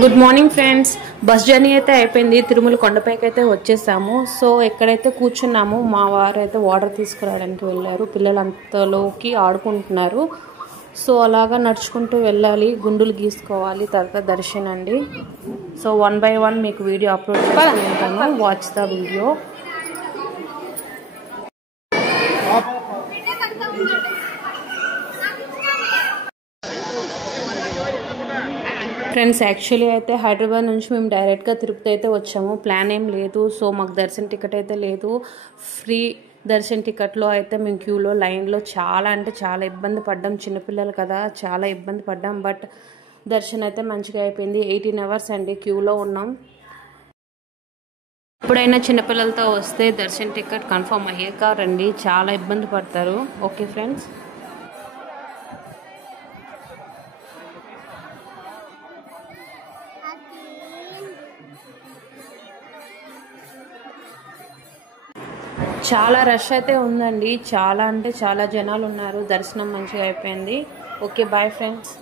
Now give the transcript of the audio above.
Good morning friends. Bus journey అయితే అయిపోయింది. తిరుమల కొండపైకి అయితే వచ్చేసాము. సో ఎక్కడైతే కూర్చున్నాము మా వారు అయితే వాటర్ తీసుకురావడానికి వెళ్ళారు. పిల్లలు అంతలోకి ఆడుకుంటున్నారు. సో అలాగా నడుచుకుంటూ వెళ్ళాలి, గుండులు గీసుకోవాలి, తర్వాత దర్శనం అండి. సో 1 by 1 మీకు వీడియో అప్లోడ్ చేస్తాను. Watch the video. Friends, actually అయితే హైదరాబాద్ నుంచి మేము డైరెక్ట్గా తిరుపతి అయితే వచ్చాము. ప్లాన్ ఏం లేదు. సో మాకు దర్శన టికెట్ అయితే లేదు. ఫ్రీ దర్శన టికెట్లో అయితే మేము క్యూలో లైన్లో చాలా అంటే చాలా ఇబ్బంది పడ్డాం. చిన్నపిల్లలు కదా, చాలా ఇబ్బంది పడ్డాం. బట్ దర్శనం అయితే మంచిగా అయిపోయింది. 18 hours అండి క్యూలో ఉన్నాం. ఎప్పుడైనా చిన్నపిల్లలతో వస్తే దర్శన టికెట్ కన్ఫర్మ్ అయ్యాక రండి, చాలా ఇబ్బంది పడతారు. Okay friends. చాలా రష్ అయితే ఉందండి. చాలా అంటే చాలా జనాలు ఉన్నారు. దర్శనం మంచిగా అయిపోయింది. Okay, bye friends.